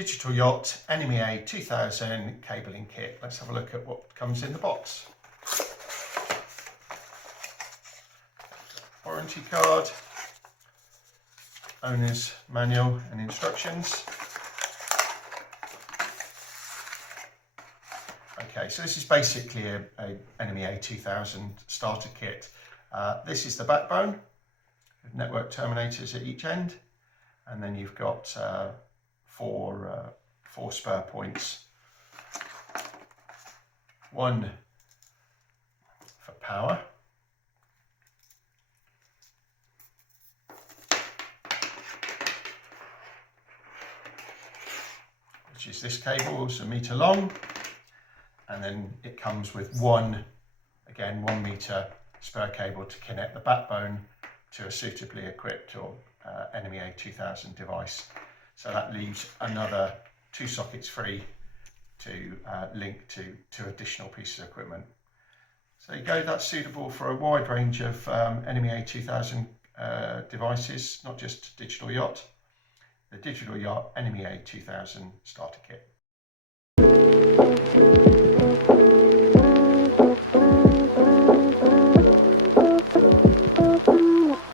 Digital Yacht NMEA2000 cabling kit. Let's have a look at what comes in the box. Warranty card, owner's manual and instructions. Okay, so this is basically a NMEA2000 starter kit. This is the backbone with network terminators at each end, and then you've got four spare points. One for power, which is this cable, it's 1 meter long, and then it comes with one 1 meter spare cable to connect the backbone to a suitably equipped or NMEA2000 device. So that leaves another 2 sockets free to link to additional pieces of equipment. So you go, that's suitable for a wide range of NMEA2000 devices, not just Digital Yacht. The Digital Yacht NMEA2000 starter kit.